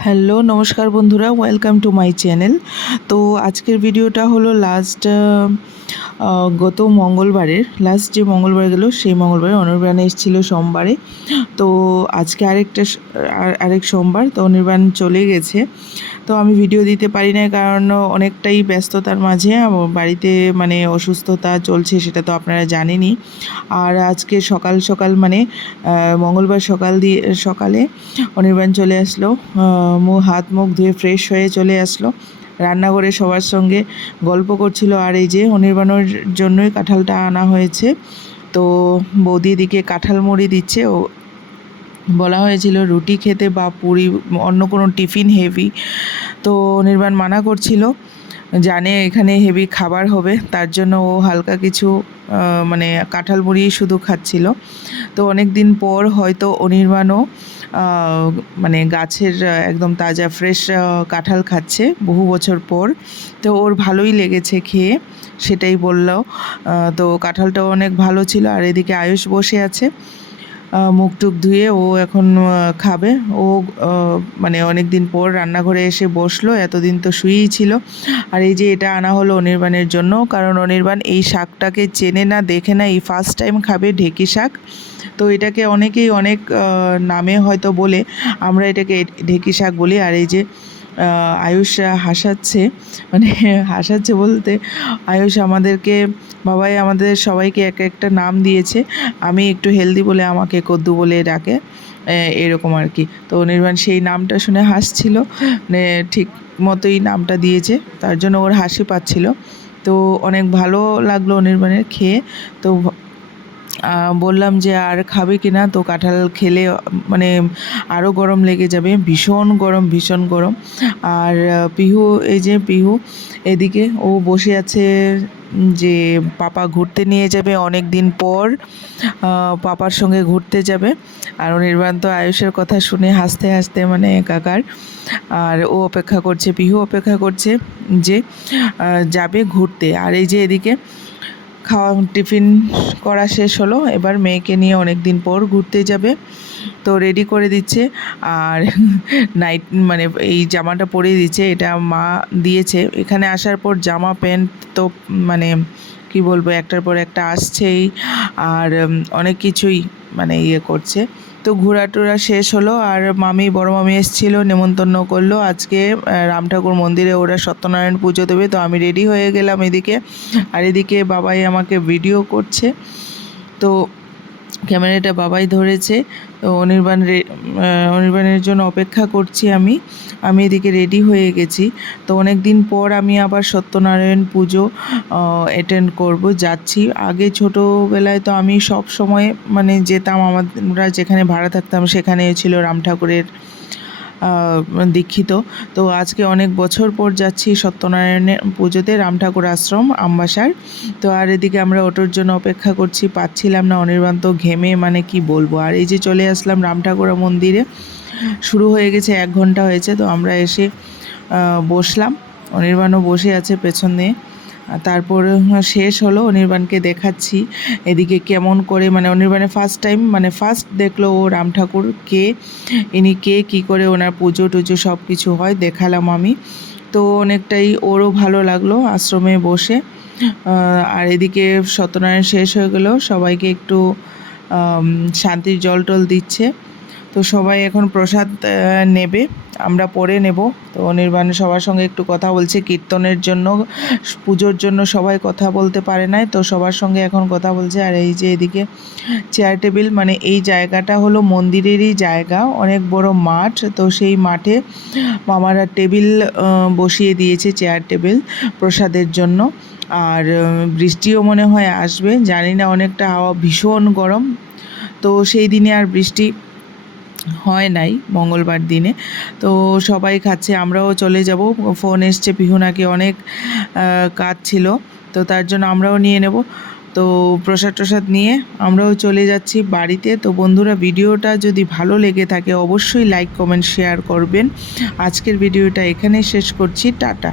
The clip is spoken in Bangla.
হ্যালো, নমস্কার বন্ধুরা ওয়েলকাম টু মাই চ্যানেল তো আজকের ভিডিওটা হলো লাস্ট গত মঙ্গলবারের লাস্ট যে মঙ্গলবার গেল, সেই মঙ্গলবারে অনির্বাণ এসেছিল সোমবারে। তো আজকে আরেকটা আর- আরেক সোমবার, তো অনির্বাণ চলে গেছে। তো আমি ভিডিও দিতে পারি না কারণ অনেকটাই ব্যস্ততার মাঝে বাড়িতে মানে অসুস্থতা চলছে সেটা তো আপনারা জানেনই। আর আজকে সকাল সকাল মানে মঙ্গলবার সকাল দিয়ে সকালে অনির্বাণ চলে আসলো মুখ হাত মুখ ধুয়ে ফ্রেশ হয়ে চলে আসলো। রান্নাঘরে সবার সঙ্গে গল্প করছিল, আর এই যে অনির্বাণের জন্যই কাঁঠালটা আনা হয়েছে। তো বৌদি এদিকে কাঁঠাল মুড়ি দিচ্ছে, ও বলা হয়েছিল, রুটি খেতে বা পুরি, অন্য কোনো টিফিন হেভি। তো অনির্বাণ মানা করছিল, জানে এখানে হেভি খাবার হবে, তার জন্য ও হালকা কিছু মানে কাঁঠাল মুড়ি শুধু খাচ্ছিল। তো অনেক দিন পর হয়তো অনির্বাণও মানে গাছের, একদম তাজা ফ্রেশ কাঁঠাল খাচ্ছে বহু বছর পর। তো ওর ভালোই লেগেছে খেয়ে, সেটাই বলল। তো কাঁঠালটাও অনেক ভালো ছিল, আর এদিকে আয়ুষ বসে আছে। মুখ টুক ধুয়ে ও এখন খাবে। ও মানে অনেক দিন পর রান্নাঘরে এসে বসল, এতদিন তো শুয়েই ছিল। আর এই যে এটা আনা হলো অনির্বাণের জন্য, কারণ অনির্বাণ এই শাকটাকে চেনে না, দেখে না, এই ফার্স্ট টাইম খাবে ঢেকি শাক। তো এটাকে অনেকেই অনেক নামে হয়তো বলে, আমরা এটাকে ঢেকি শাক বলি। আর এই যে আয়ুষ হাসাচ্ছে মানে হাসাচ্ছে বলতে আয়ুষ আমাদেরকে, বাবাই আমাদের সবাইকে এক একটা নাম দিয়েছে, আমি একটু হেলদি বলে আমাকে কদ্দু বলে ডাকে এরকম আর কি। তো অনির্বাণ সেই নামটা শুনে হাসছিল মানে ঠিক মতোই নামটা দিয়েছে, তার জন্য ওর হাসি পাচ্ছিল। তো অনেক ভালো লাগল অনির্বাণের খেয়ে, তো বললাম যে আর খাবে কি না? তো কাঁঠাল খেলে মানে আরও গরম লেগে যাবে, ভীষণ গরম ভীষণ গরম। আর পিহু, এই যে পিহু, এদিকে ও বসে আছে যে পাপা ঘুরতে নিয়ে যাবে অনেক দিন পর পাপার সঙ্গে ঘুরতে যাবে। আর অনির্বাণ তো আয়ুষের কথা শুনে হাসতে হাসতে মানে একাকার আর ও অপেক্ষা করছে, পিহু অপেক্ষা করছে যে যাবে ঘুরতে। আর এই যে এদিকে খাওয়া টিফিন করা শেষ হলো। এবার মেয়েকে নিয়ে অনেক দিন পর ঘুরতে যাবে। তো রেডি করে দিচ্ছে। আর নাইট মানে এই জামাটা পরিয়ে দিচ্ছে। এটা মা দিয়েছে। এখানে আসার পর জামা, প্যান্ট তো মানে কি বলব, একটার পর একটা আসছেই। আর অনেক কিছুই মানে ইয়ে করছে। তো ঘোরা টোরা শেষ হলো আর মামি, বড় মামি এসেছিল, নেমন্তন্ন করল, আজকে রাম ঠাকুর মন্দিরে ওরা সত্যনারায়ণ পুজো দেবে, তো আমি রেডি হয়ে গেলাম এদিকে। আর এদিকে বাবাই আমাকে ভিডিও করছে। তো ক্যামেরাটা বাবাই ধরেছে। তো অনির্বাণ অনির্বাণের জন্য অপেক্ষা করছি আমি। আমি এদিকে রেডি হয়ে গেছি। তো অনেক দিন পর আমি আবার সত্যনারায়ণ পুজো অ্যাটেন্ড করব, যাচ্ছি। আগে ছোটোবেলায় তো আমি সব সময় মানে যেতাম আমরা যেখানে ভাড়া থাকতাম সেখানে ছিল রাম ঠাকুরের দীক্ষিত। তো আজকে অনেক বছর পর যাচ্ছি সত্যনারায়ণের পুজোতে, রাম ঠাকুর আশ্রম, আমবাসার। তো আর এদিকে আমরা অটোর জন্য অপেক্ষা করছি, পাচ্ছিলাম না অনির্বাণ তো ঘেমে মানে কি বলব? আর এই যে চলে আসলাম রাম ঠাকুর মন্দিরে, শুরু হয়ে গেছে, এক ঘণ্টা হয়েছে, তো আমরা এসে বসলাম। অনির্বাণও বসে আছে পেছন দিয়ে। তারপর শেষ হলো অনির্বাণকে দেখাচ্ছি। এদিকে কেমন করে মানে অনির্বাণের ফার্স্ট টাইম মানে ফার্স্ট দেখল ও রাম ঠাকুর কে, ইনি কে, কী করে ওনার পুজো টুজো সব কিছু হয়, দেখালাম আমি। তো অনেকটাই ওরও ভালো লাগল আশ্রমে বসে। আর এদিকে সত্যনারায়ণ শেষ হয়ে গেল, সবাইকে একটু শান্তির জল টল দিচ্ছে। তো সবাই এখন প্রসাদ নেবে। আমরা পরে নেব। তো অনির্বাণ সবার সঙ্গে একটু কথা বলছে, কীর্তনের জন্য, পুজোর জন্য সবাই কথা বলতে পারে নাই। তো সবার সঙ্গে এখন কথা বলছে। আর এই যে এদিকে চেয়ার টেবিল মানে এই জায়গাটা হলো মন্দিরেরই জায়গা, অনেক বড় মাঠ। তো সেই মাঠে মামারা টেবিল বসিয়ে দিয়েছে চেয়ার টেবিল প্রসাদের জন্য। আর বৃষ্টিও মনে হয় আসবে। জানি না, অনেকটা হাওয়া, ভীষণ গরম। তো সেই দিনে আর বৃষ্টি হয় নাই মঙ্গলবার দিনে। তো সবাই খাচ্ছে, আমরাও চলে যাব। ফোন এসছে পিহু নাকি অনেক কাজ ছিল তো তার জন্য আমরাও নিয়ে নেব। তো প্রসাদ টসাদ নিয়ে আমরাও চলে যাচ্ছি বাড়িতে। তো বন্ধুরা, ভিডিওটা যদি ভালো লেগে থাকে অবশ্যই লাইক কমেন্ট শেয়ার করবেন। আজকের ভিডিওটা এখানেই শেষ করছি। টাটা।